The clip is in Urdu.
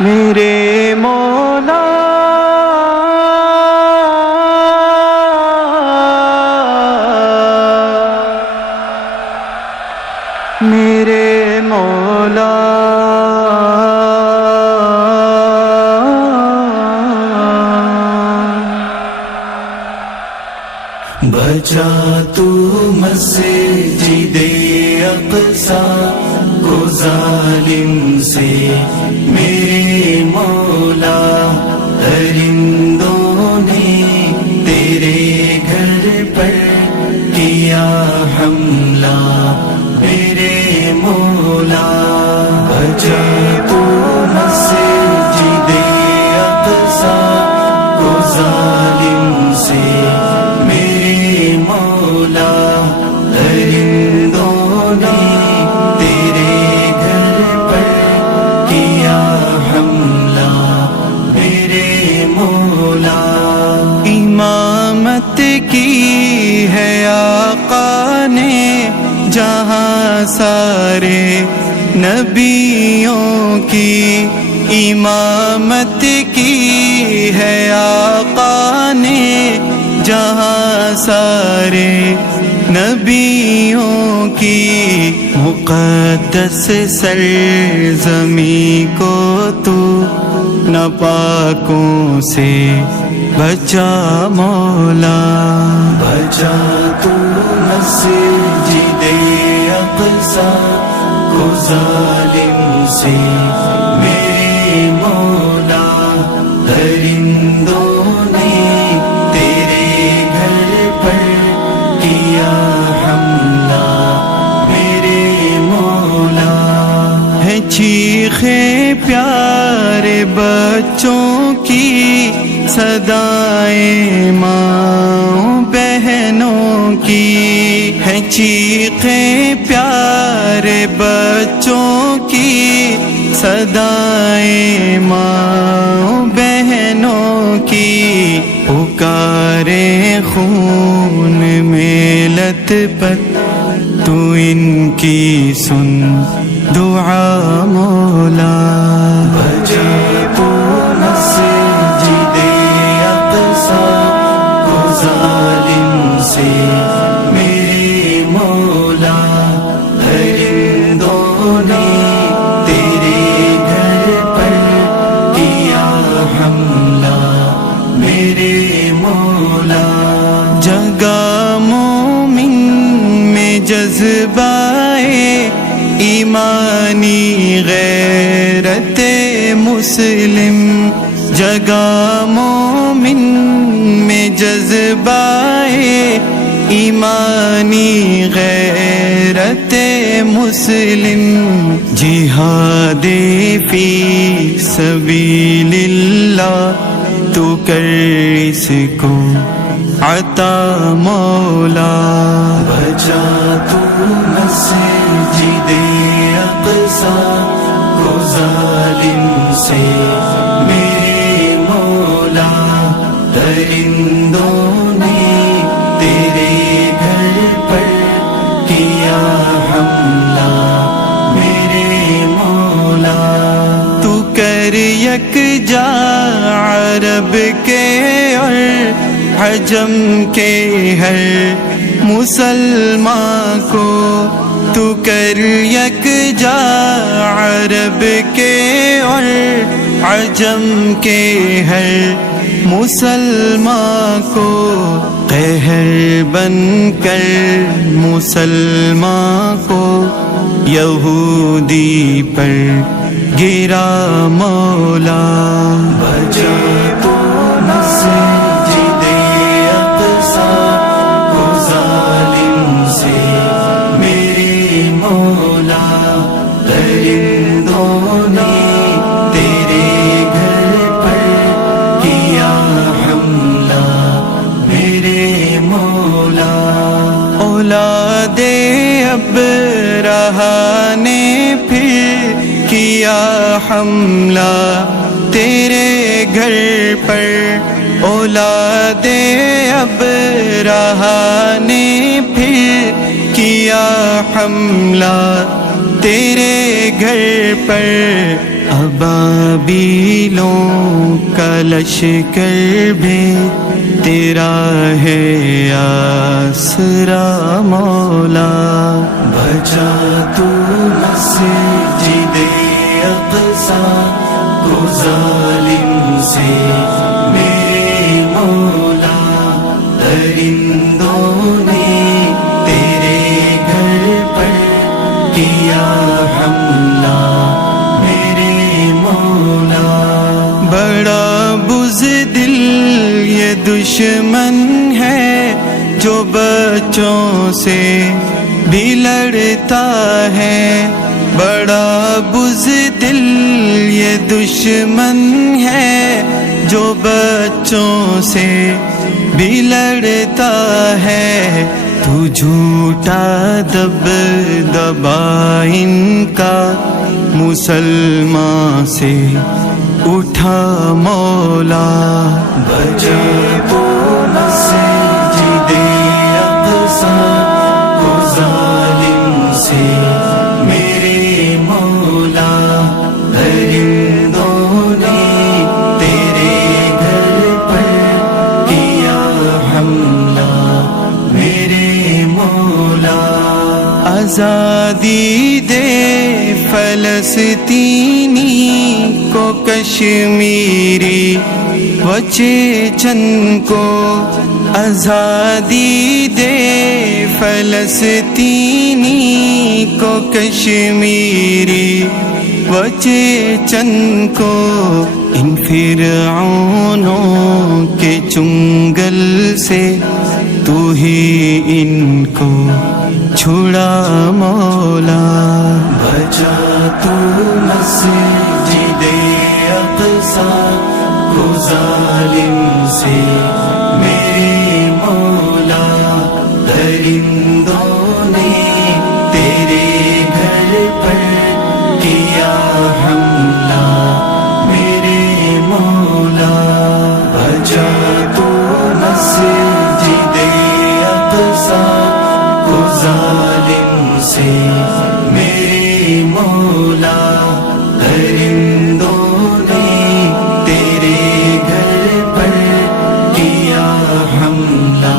میرے مولا میرے مولا بچا تو مسجد اقصی کو ظالم سے میرے مولا، درندوں نے تیرے گھر پر کیا حملہ میرے مولا، بچا تو مسجد اقصی کو ظالم سے میرے مولا، درندوں نے تیرے گھر پر کیا حملہ میرے مولا، امامت کی ہے آقا نے جہاں سارے نبیوں کی، امامت کی ہے آقا نے جہاں سارے نبیوں کی، مقدس سرزمین کو تو ناپاکوں سے بچا مولا، بچا تو مسجد اقصی کو ظالم سے میرے مولا، درندوں نے تیرے گھر پر کیا حملہ میرے مولا، ہے چیخیں پیارے بچوں کی، صدائیں ماں بہنوں کی، ہے چیخیں پیارے بچوں کی، صدائیں ماں بہنوں کی، پکاریں خون میں لت پت تو ان کی سن دعا مولا، بچا تو مسجد اقصی کو ظالم سے میرے مولا، درندوں نے تیرے گھر پر کیا حملہ میرے مولا، جگہ مومن میں جذبہ ایمانی غیرت مسلم، جگہ مومن میں جذبہ ایمانی غیرت مسلم، جہاد فی سبیل اللہ تو کر اس کو عطا مولا، بچا تو مسجد اقصی کو ظالم سے میرے مولا، درندوں نے تیرے گھر پر کیا حملہ میرے مولا، تو کر یکجا عرب کے اور عجم کے ہر مسلمان کو، تو کر یکجا عرب کے اور عجم کے ہر مسلمان کو، قہر بن کر مسلمان کو یہودی پر گرا مولا، بچا تو مسجد اقصی کو ظالم سے میرے مولا، درندوں نے تیرے گھر پر کیا حملہ میرے مولا، اولاد ابرہہ نے پھر کیا حملہ تیرے گھر پر، اولاد ابرہہ نے پھر کیا حملہ تیرے گھر پر، ابابیلوں کا لشکر بھی تیرا ہے آسرا مولا، بچا تو مسجد اقصی کو ظالم سے میرے مولا، درندوں نے تیرے گھر پر کیا حملہ میرے مولا، بڑا بزدل یہ دشمن ہے جو بچوں سے بھی لڑتا ہے، بڑا بزدل یہ دشمن ہے جو بچوں سے بھی لڑتا ہے، تو جھوٹا دبدبا ان کا مسلمان سے اٹھا مولا، بچا تو مسجد اقصی کو ظالم سے میرے مولا، درندوں نے تیرے گھر پر کیا حملہ میرے مولا، آزادی دے فلسطینی کو کشمیری و چیچن کو، آزادی دے فلسطینی کو کشمیری و چیچن کو، ان فرعونوں کے چنگل سے تو ہی ان کو چھڑا مولا، بچا تو مسجد اقصی کو ظالم سے میرے مولا، درندوں نے تیرے گھر پر کیا حملہ میرے مولا، بچا تو مسجد اقصی کو ظالم سے میرے مولا، درندوں نے تیرے گھر پر کیا حملہ